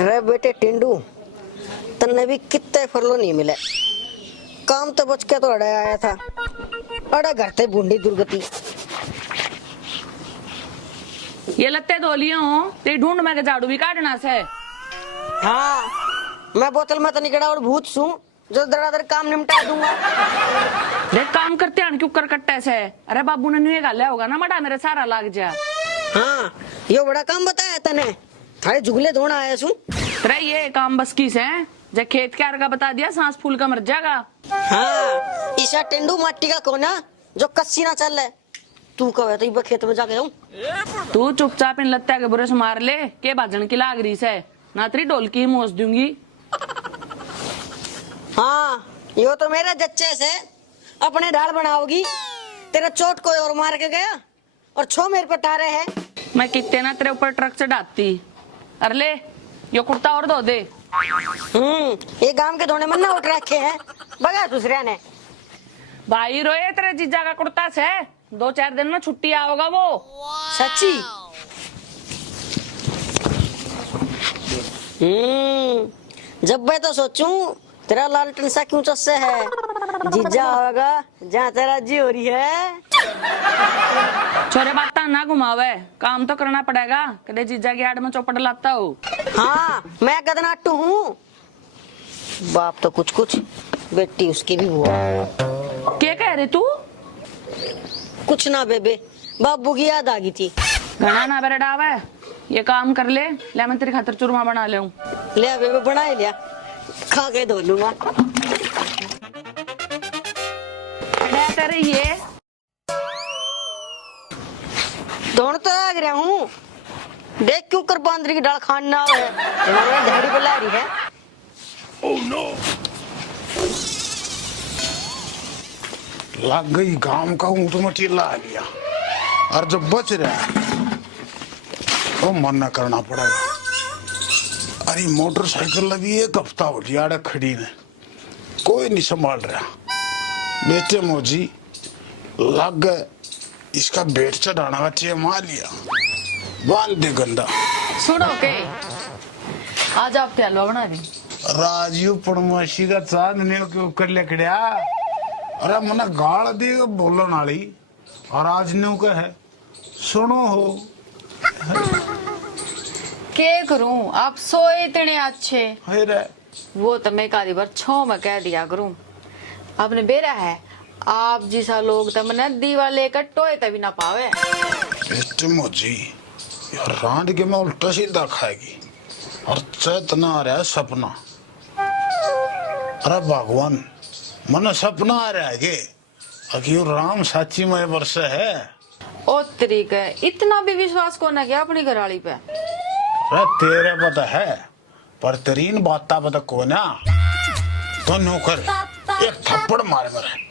अरे बेटे टिंडू, तन्ने भी कितने फरलो नहीं मिले। काम तो बच के तो अड़े आया था, अड़े घर ते बूंदी दुर्गति। ये लत्ते धो लिए हो ते ढूंढ में के झाड़ू भी काटना से। हाँ, मैं बोतल में तो निकला और भूत सू जो दरादर काम निपटा दूंगा। देख काम करते हैं क्यों कर कट्टे से। अरे बाबू ने न्यू गालिया होगा ना मटा मेरे सारा लाग जा। हाँ, ये बड़ा काम बताया तने, थारे जुगले धोना आया सू। अरे ये काम बस की से जब खेत के का बता दिया सांस फूल का मर जाएगा। हाँ, ईशा टेंडू माटी का कोना जो कस्सी ना चल है। तू कहे तो इब खेत में जाके जाऊं। तू चुपचाप इन लत्ते के बुरे से मार ले के बाजन की लाग रही से ना तेरी ढोलकी मोच दूंगी। हाँ, यो तो मेरा जच्चे से अपने ढाल बनाओगी। तेरा चोट कोई और मार के गया और छो मेरे पे तारे है। मैं कितने ना तेरे ऊपर ट्रक चढ़ाती। अरे ले यो कुर्ता और धो दे। ये गांव के धोने मन ना उठ रखे हैं, बगा दूसरे ने। भाई रोए तेरे जीजा का कुर्ता से 2-4 दिन में छुट्टी आओगा वो। सच्ची? जब मैं तो सोचूं तेरा लालटन सा क्यों चस्से है। जीजा होगा जहाँ तेरा जी हो रही है। छोरे बात ना घुमावे, काम तो करना पड़ेगा। कदे जीजा की आड़ में चौपट लाता हो। हाँ, मैं गदनाटू हूँ। बाप तो कुछ कुछ, बेटी उसकी भी हुआ। क्या कह रहे तू? कुछ ना बेबे, बाबू की याद आ गई थी। घना ना बेरे डावे, ये काम कर ले मैं तेरी खातर चूरमा बना ले। ले बेबे बना ही लिया, खा के धो लूंगा। कर ये धोन तो आ गया हूँ। देख क्यों कर बांदरी की डाल खाना है, तुम्हारे झाड़ी बुला रही है। ओह नो, लग गई गांव का ऊँट मटी ला लिया और जब बच रहा है तो मना करना पड़ेगा। अरे मोटरसाइकिल अभी एक हफ्ता हो गया खड़ी ने, कोई नहीं संभाल रहा। बेटे मोजी लग गए, इसका बेट चढ़ाना का चे मार लिया, बांध दे गंदा। सुनो के आज आप क्या हलवा बना रही? राजीव पड़माशी का चांदने के ऊपर लकड़िया। अरे मना गाल दे बोलन वाली और आज ने का है सुनो हो। क्या करूं, आप सोए इतने अच्छे। है रे वो तो मैं काली बार छो में कह दिया करूं। आपने बेरा है, आप जिसा लोग तो मन दीवाले कट्टोए तभी ना पावे। बेटे मोजी यार रांड के में उल्टा सीधा खाएगी और चेतना आ रहा है सपना। अरे भगवान मन सपना आ रहा है कि अक्यों राम साची में वर्ष है। ओ तरीके इतना भी विश्वास को ना किया अपनी घरवाली पे। अरे तेरे पता है पर तरीन बात पता को ना तो नौकर एक थप्पड़ मारे मेरे।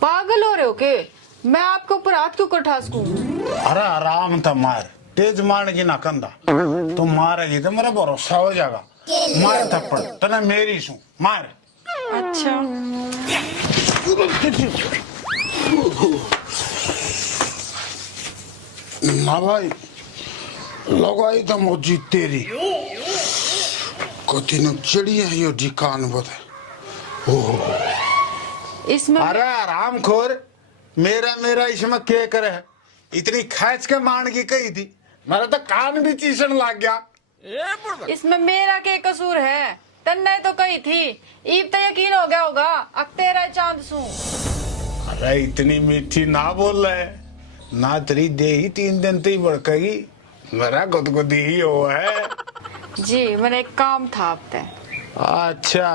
पागल हो रहे हो के? मैं आपके ऊपर हाथ क्यों कर ठास दूं? अरे आराम था मार, तेज मारने की ना कंधा। तू मारेगी तो मेरा भरोसा हो जाएगा। मार थप्पड़ तने मेरी सू मार। अच्छा ना भाई लगाई तो मोजी तेरी कोती न चिड़िया यो ठिकान बता। इसमें अरे आराम खोर, मेरा मेरा इसमें क्या करे है? इतनी खैच के मान की कही थी, मेरा तो कान भी चीसन लग गया। इसमें मेरा क्या कसूर है? तन्ने तो कही थी, ईब तो यकीन हो गया होगा अब तेरा चांद सू। अरे इतनी मीठी ना बोल रहे, ना तेरी दे ही 3 दिन तो ही बढ़केगी, मेरा गुदगुदी ही हो है। जी मैंने एक काम था अब तक। अच्छा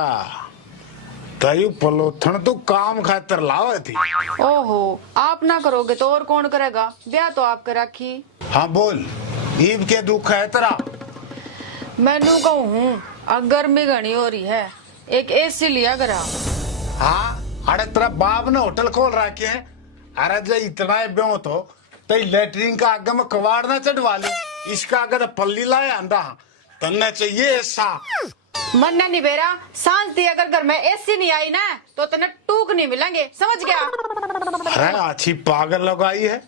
तयू पलोथन तो काम खातर लावे थी। ओहो, आप ना करोगे तो और कौन करेगा? ब्याह तो आपके राखी। हाँ बोल, ईब के दुख है तेरा? मैनू कहूँ हूँ अब गर्मी घनी हो रही है, एक एसी लिया करा। हाँ अरे तेरा बाप ने होटल खोल रखे हैं। अरे जो इतना ब्यों तो लेटरिन का आगे में कबाड़ ना चढ़वा ले, इसका आगे तो पल्ली लाए आंदा तन्ने चाहिए ऐसा। मन्ना नहीं बेरा, सांस दी अगर घर में एसी नहीं आई ना तो तने टूक नहीं मिलेंगे, समझ गया? अरे अच्छी पागल लगाई है।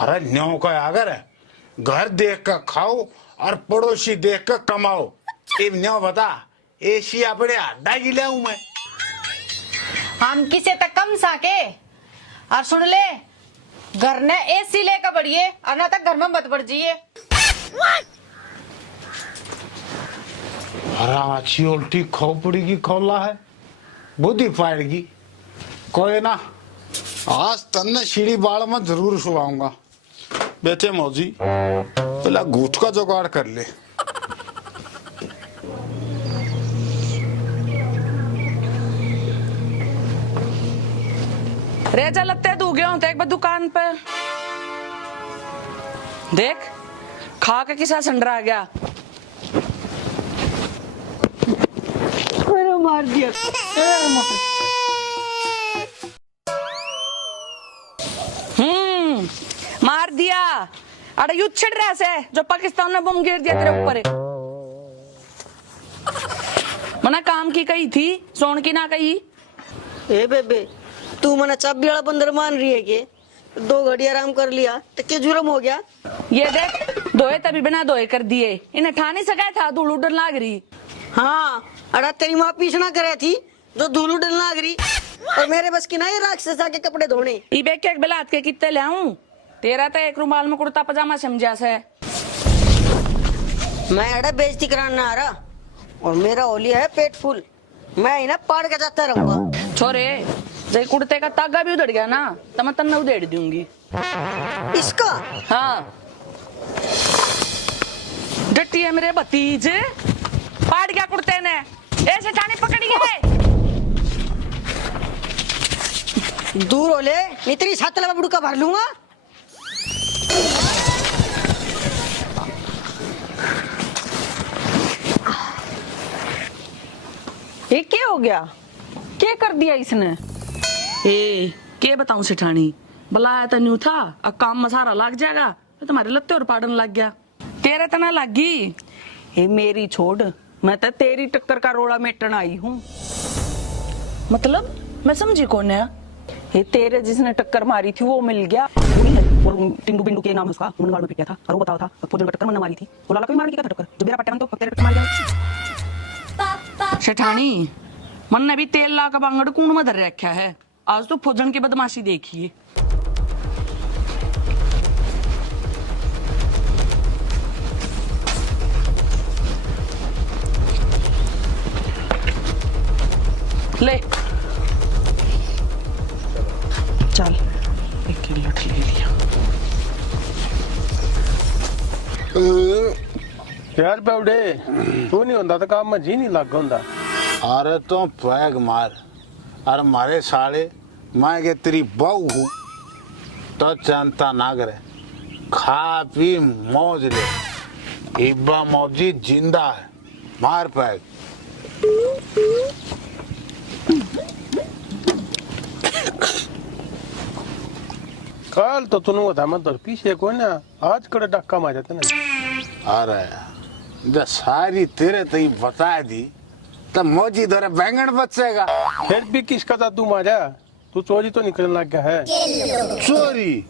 अरे न्यों का अगर है घर देख कर खाओ और पड़ोसी देख कर कमाओ, न्यो बता एसी अपने अड्डा की ले मैं हम किसे तक कम साके और सुन ले घर ने एसी लेकर बढ़िए और ना तक घर में मत बढ़ जाइए। अच्छी उल्टी खोपड़ी की खोला है बुद्धि पाएगी कोई ना आज तन्ने सीढ़ी बाड़ में जरूर सुलाऊंगा। बेटे मौजी पहला घूट का जुगाड़ कर ले। रेजा लगते तू गया हूं एक बार दुकान पे देख खा के किसा संडरा आ गया। अरे मार दिया मार दिया। अरे युद्ध छिड़ रहा है जो पाकिस्तान ने बम गिर दिया तेरे ऊपर। मना काम की कही थी सोन की ना कही। ए बेबे तू मना चाबी वाला बंदर मान रही है कि 2 घड़ी आराम कर लिया तो क्या जुर्म हो गया। ये देख दोए तभी बिना दोए कर दिए इन्हें ठा नहीं सका था धूल उड़न लाग रही। हाँ अरे तेरी माँ पीछना करे थी जो धूल उड़न लाग रही और मेरे बस की ना ये राक्षस आके कपड़े धोने। इबे के बिलात के कितने ले आऊं तेरा तो एक रुमाल में कुर्ता पजामा समझा से। मैं अड़ा बेइज्जती कराना आ रहा और मेरा होलिया है पेट फुल मैं इन्हें पाड़ के जाता रहूंगा। छोरे जे कुर्ते का तागा भी उधड़ गया ना तो मैं तन्ने उधेड़ दूंगी। इसका हाँ डटी है मेरे भतीज पाड़ गया कुर्ते ने ऐसे चानी पकड़ी है। दूर हो ले इतनी छात लगा बुड़का भर लूंगा। ये क्या हो गया क्या कर दिया इसने। ए के बताऊं सेठानी बुलाया तो न्यू था अब काम में सारा लग जाएगा तो तुम्हारे लत्ते और पाड़न लग गया। तेरे तना लगी हे मेरी छोड़ मैं तो तेरी टक्कर का रोड़ा मेटन आई हूँ। मतलब मैं समझी कौन है। ये तेरे जिसने टक्कर मारी थी वो मिल गया वही है और टिंडू बिंडू के नाम उसका मुंडगाड़ में पिटा था और वो बताओ था फौजन टक्कर मैंने मारी थी वो लाला कोई मार के क्या टक्कर जो मेरा पट्टा तो तेरे टक्कर मार गया। सेठानी मन ने भी तेल ला का बांगड़ कूण में धर रखा है आज तो फौजन की बदमाशी देखिए। ले चल एक लठ ले लिया। यार बेवड़े तू नहीं होता तो काम में जी नहीं लग होता। अरे तो पैग मार अरे मारे साले मैं के तेरी बहू हूँ तो चिंता ना करे खा पी मौज ले इब्बा मौजी जिंदा है मार पैग। कल तो तूने होता मैं तो पीछे को ना आज कड़े डक्का मार जाते ना। अरे जब सारी तेरे तई बता दी तो मौजी धरे बैंगन बचेगा। फिर भी किसका था तू मारा तू चोरी तो निकलने लग गया है। चोरी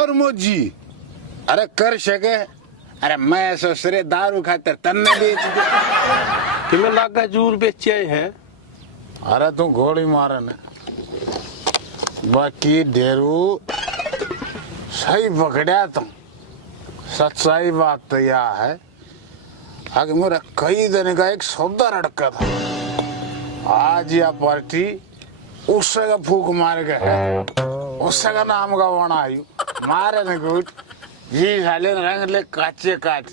और मौजी अरे कर सके अरे मैं ससुरे दारू खातर तन्ने बेच दे कि मैं लग गया जरूर बेचे है। अरे तू गोली मारे ना बाकी डेरू सही पकड़ा तुम सच्चाई बात तो यह है आगे मेरा कई दिन का एक सौदा लड़का था आज यह पार्टी उससे का फूक मार के है उससे का नाम का वाना आयु मारे ने कुछ जी साले रंग ले काचे काट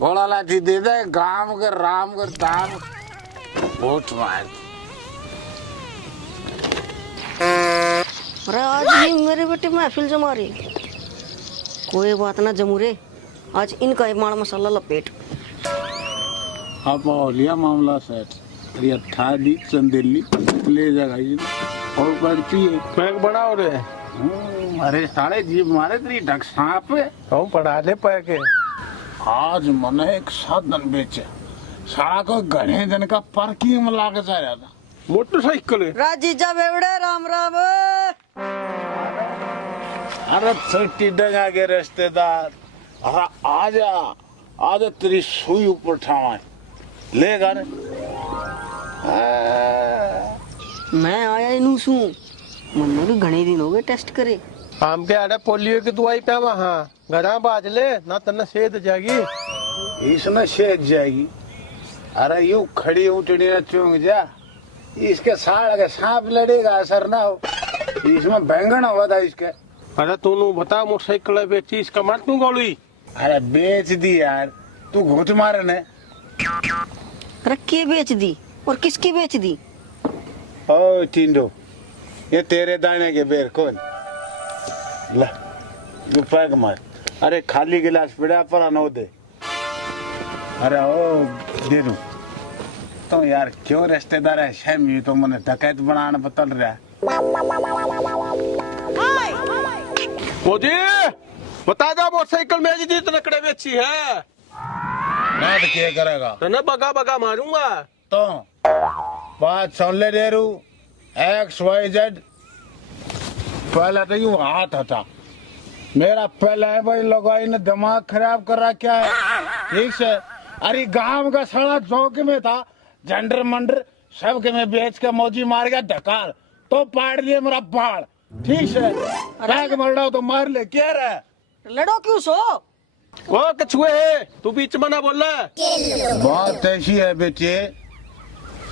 बोला लाठी दे दे गांव के राम के दाम वोट मार। अरे आज ही मेरे बेटे महफिल जमा रही कोई बात ना जमूरे आज इनका ही माड़ मसाला लपेट। आप लिया मामला सेट ये ठाडी चंदेली ले जाएगा ये और पड़ती है पैक बनाओ रे। अरे साले जी मारे तेरी ढक सांप है हम पढ़ा ले पैक है। आज मने एक साधन बेचे साला को घने दिन का पार्किंग में लाके जा रहा था मोटरसाइकिल है। राजी जा बेवड़े राम राम। अरे छोटी डगा के रिश्तेदार अरे आजा आजा तेरी सुई ऊपर ठावा लेगा ने मैं आया इनू सू मन्नो भी घणे दिन हो गए टेस्ट करे। हम के आड़े पोलियो की दवाई पे वहां घरा बाज ले ना तने सेहत जाएगी। इसमें सेज जाएगी। अरे यू खड़ी उठनी न चूंग जा, इसके साड़ के सांप लड़ेगा असर ना हो। इसमें बैंगन हुआ था इसके। अरे तू बता मोटरसाइकिल बेची इसका मार तू गोली। अरे बेच दी यार, तू घूट मारे ने। रखी बेच दी और किसकी बेच दी? ओ टिंडो, ये तेरे दाने के बेर कौन ला यू पैक मार। अरे खाली गिलास पड़ा पर नो दे। अरे ओ दे दूं तो यार क्यों रिश्तेदार है शर्म, ये तो मैंने डकैत बनाना बतल रहा है। मोदी बता जा मोटरसाइकिल में जी तनकड़े बेची है ना तो क्या करेगा? तने बगा बगा मारूंगा। तो बात सुन ले डेरू, XYZ पहले तो यूं हाथ हटा। मेरा पहले है भाई लगाई ने दिमाग खराब कर रहा क्या है, ठीक से। अरे गांव का सड़ा चौक में था, झंडर मंडर सब के में बेच के मौजी मार गया ढकाल, तो पाड़ लिए मेरा बाल, ठीक से। बैग मर रहा हो तो मार ले, क्या रहा? लड़ो क्यों सो? वो कछुए है तू बीच में ना बोल रहा। बात ऐसी है बेटे,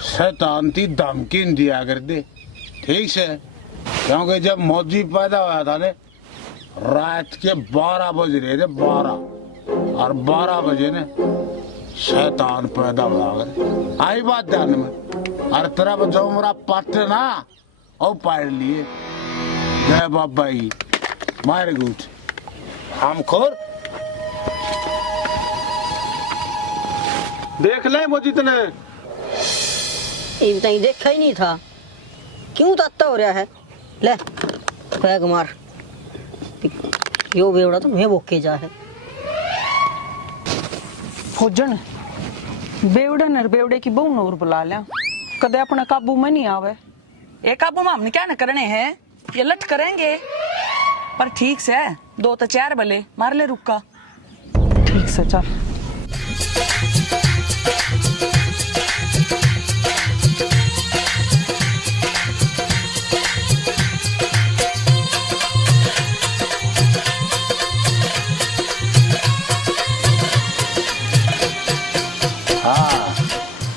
शैतानती धमकी दिया कर दे, ठीक से। क्योंकि जब मौजी पैदा हुआ था ने रात के 12 बज रहे थे, 12 और 12 बजे ने शैतान पैदा हुआ। आई बात ध्यान में। और तेरा बच्चा मेरा पट ना और पाड़ लिए जय बाबा की मार गुट हम खोर। देख ले मोदी तने ये बताई देखा ही नहीं था, क्यों ताता हो रहा है? ले पैग मार, यो बेवड़ा तो मैं भोके जा है। फौजन बेवड़न और बेवड़े की बहु नूर बुला लिया, कदे अपना काबू में नहीं आवे। ए काबू में हमने क्या न करने हैं, ये लट करेंगे पर ठीक से 2 तो 4 भले मार ले रुका। ठीक से चल।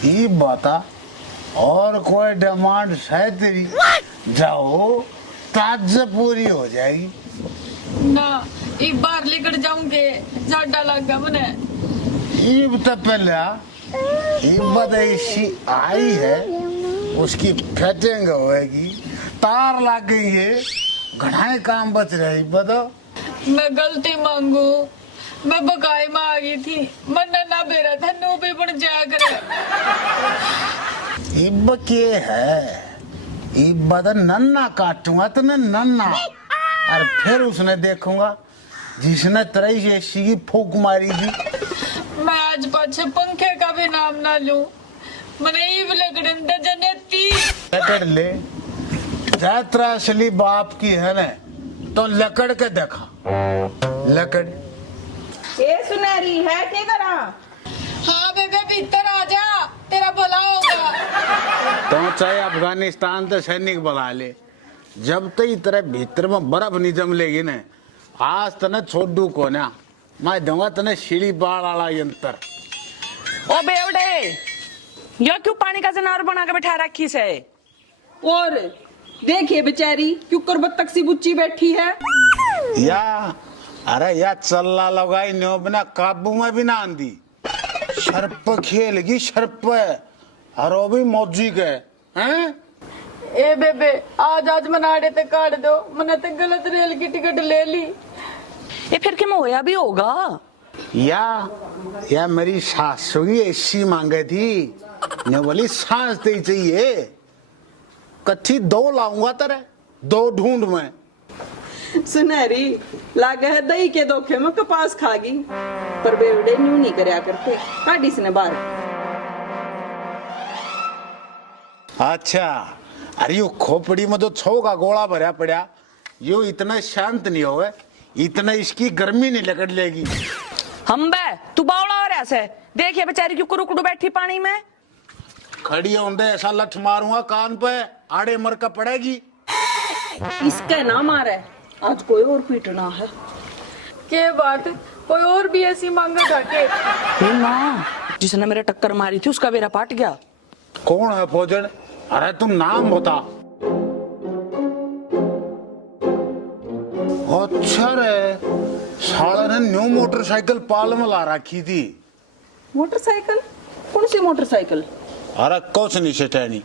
ये बता और कोई डिमांड है तेरी? जाओ ताज पूरी हो जाएगी ना एक बार लेकर जाऊंगे, जाडा लगा मने। ईब तो पहले ईब ऐसी आई है, उसकी फिटिंग होएगी, तार लग गई है, घड़ाए काम बच रही। बताओ मैं गलती मांगू, मैं बकाई में आ गई थी, मन ना बेरा था नो भी बन जाया करे। ईब के है, ईब बदन नन्ना काटूंगा तो नन्ना, और फिर उसने देखूंगा जिसने तरह से ऐसी की फूक मारी थी। मैं आज पाछे पंखे का भी नाम ना लूं, मने ईव लगड़न द जनेती लकड़ ले, यात्रा असली बाप की है ना, तो लकड़ के देखा लकड़। ए सुनहरी है के करा? हाँ बेबे भीतर आ जा, तेरा भला होगा। तो चाहे अफगानिस्तान तो सैनिक बुला ले, जब तक तेरे भीतर में बर्फ नहीं जम लेगी ना, आज तने छोड़ू को ना, मैं दूंगा तने सीढ़ी बाढ़ वाला यंत्र। ओ बेवड़े, यो क्यों पानी का जनावर बना के बैठा रखी से? और देखिए बेचारी क्यों करबत तक सी बुच्ची बैठी है। या अरे या चल्ला लगाई नो बिना काबू में भी ना आंदी, शर्प खेलेगी शर्प, और वो भी मौजी के हैं। ए बेबे आज मनाड़े ते काट दो, मने ते गलत रेल की टिकट ले ली। ये फिर क्या होया भी होगा? या मेरी सासू की ऐसी मांगे थी, ने बोली सांस दे चाहिए, कच्ची 2 लाऊंगा तेरे, 2 ढूंढ में। सुनहरी लागे है दही के धोखे में कपास खागी, पर बेवड़े न्यू नहीं करया करते, काटी से बाहर। अच्छा, अरे यो खोपड़ी में तो 6 का गोला भरा पड़ा, यो इतना शांत नहीं होगा, इतना इसकी गर्मी नहीं लगड़ लेगी। हम बे तू बावड़ा हो रहा से देखिए बेचारी क्यों कुरुकुडू बैठी पानी में। खड़ी होंदे ऐसा लठ मारूंगा कान पे, आड़े मर का पड़ेगी। इसके ना मारे, आज कोई और पीटना है। के बात है? कोई और भी ऐसी मांगेगा के? माँ जिसने मेरे टक्कर मारी थी उसका बेरा पाट गया। कौन है फौजन? अरे तुम नाम बता। अच्छा रे, साला ने न्यू मोटरसाइकिल पाल में ला रखी थी। मोटरसाइकिल? कौन सी मोटरसाइकिल? अरे कुछ नहीं सेठानी,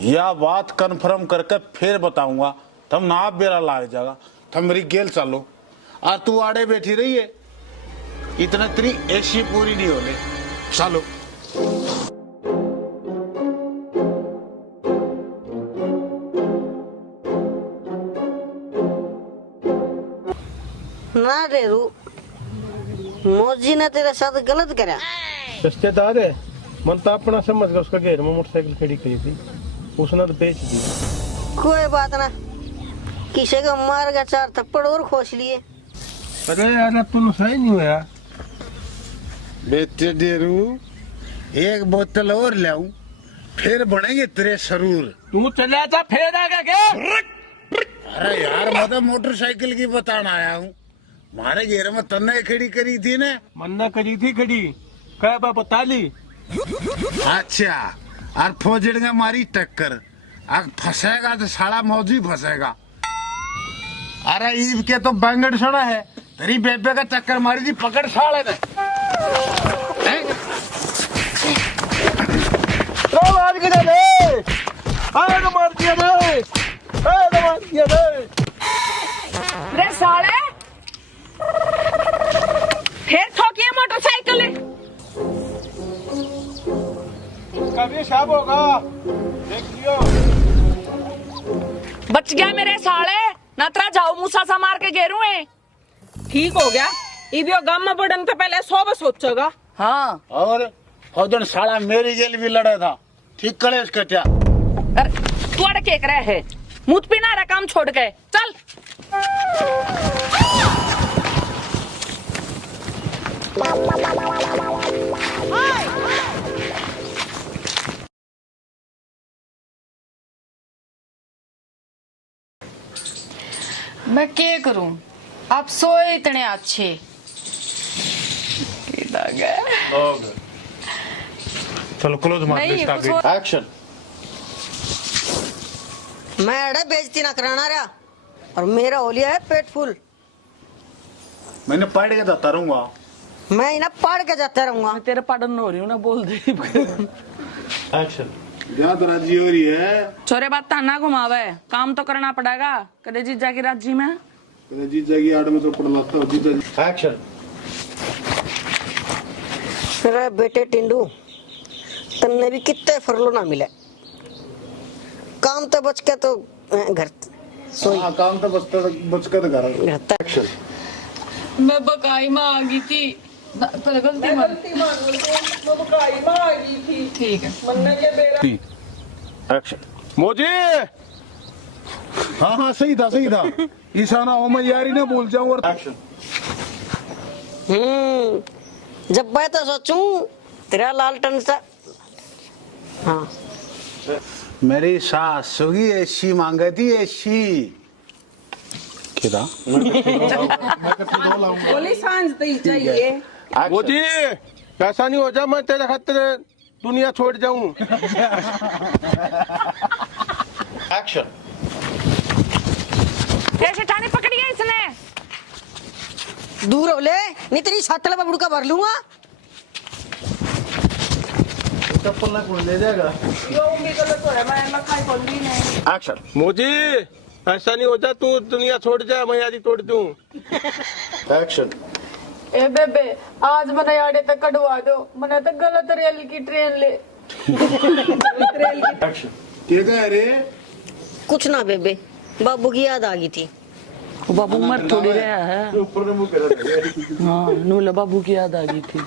यह बात कंफर्म करके फिर बताऊंगा। तुम ना बेरा लाग जाएगा। तुम मेरी गेल चलो और तू आड़े बैठी रही है, इतना तेरी ऐसी पूरी नहीं होने। चलो ना रेरू, मौजी ने तेरे साथ गलत करा। रिश्तेदार है, मन तो अपना समझ कर उसका घेर में मोटरसाइकिल खड़ी करी थी, उसने तो बेच दी। कोई बात ना, किसी को मार का 4 थप्पड़ और खोस लिए। अरे यार तुम सही नहीं हुआ। बेटे डेरू, एक बोतल और लाऊं, फिर बनेंगे तेरे सरूर। तू चला जा फिर आएगा क्या? अरे यार मैं तो मोटरसाइकिल की बताना आया हूँ। मारे घेर में तन्ने खड़ी करी थी ना। मन्ना करी थी खड़ी, क्या बात बता ली? अच्छा, और फौजड़ ने मारी टक्कर, अब फंसेगा तो साला मौजी फंसेगा। अरे ईब के तो बैंगड़ सड़ा है, तेरी बेबे का चक्कर मारी थी, पकड़ साले ने। मार के दे, आए तो मार दिया दे, आए तो मार दिया दे। रे साले फिर ठोकिए मोटरसाइकिल। कभी शाब होगा, देख लियो। बच गया मेरे साले, नतरा जाओ मूसा सा मार के घेरू है। ठीक हो गया, इबियो गांव में बढ़न तो पहले 100 बार सोचोगा। हाँ और फौजन साला मेरी जेल भी लड़ा था, ठीक करे इसका क्या? अरे तू अड़े केक रहे है, मुझ पे ना रहा काम छोड़ के चल। मैं क्या करूं? आप सोए इतने अच्छे। चलो क्लोज मार नहीं, दे कुछ और- एक्शन। मैं अड़े बेइज्जती ना कराना रहा, और मेरा हो लिया है पेट फुल। मैंने पढ़ के जाता रहूंगा। मैं इन्हें पढ़ के जाता रहूंगा। मैं तेरे पढ़न हो रही हूँ ना, बोल दे। एक्शन। याद राजी हो रही है। छोरे बात ताना घुमावे, काम तो करना पड़ेगा। कदे जीजा की राजी में जीजा की आड़ में तो पड़ लाता हो जीजा जी। एक्शन। अरे बेटे टिंडू, तन्ने भी कितने फरलो ना मिले, काम तो बच के तो घर सोई। हाँ, काम तो बच कर घर। एक्शन। मैं बकाई में आ गई थी, पहले गलती मान। ठीक है। एक्शन। मोजी, हाँ हाँ सही था सही था। ईशाना हो मैं यारी ना भूल जाऊं। और एक्शन। जब मैं तो सोचूं तेरा लालटन सा। हाँ मेरी सास सुगी ऐसी मांगे थी ऐसी। क्या? बोली सांझ तो ही चाहिए। मोजी ऐसा नहीं हो जा, मैं तेरे खातिर दुनिया छोड़ जाऊं। एक्शन। ऐसे ठाने पकड़ी है इसने। दूर हो ले, नहीं तेरी सातल में बुड़का भर लूंगा। चप्पल ना खोल ले जाएगा। एक्शन। मोजी ऐसा नहीं हो जा, तू दुनिया छोड़ जा, मैं यारी तोड़ दूं। एक्शन। ए बेबे, आज मने आड़े तक कढ़वा दो, मने तो गलत रेल की ट्रेन ले। एक्शन। क्या कह रहे? कुछ ना बेबे, बाबू की याद आ गई थी। वो बाबू मर थोड़ी रहा है। ऊपर ने मुंह करा। हाँ नूला बाबू की याद आ गई थी।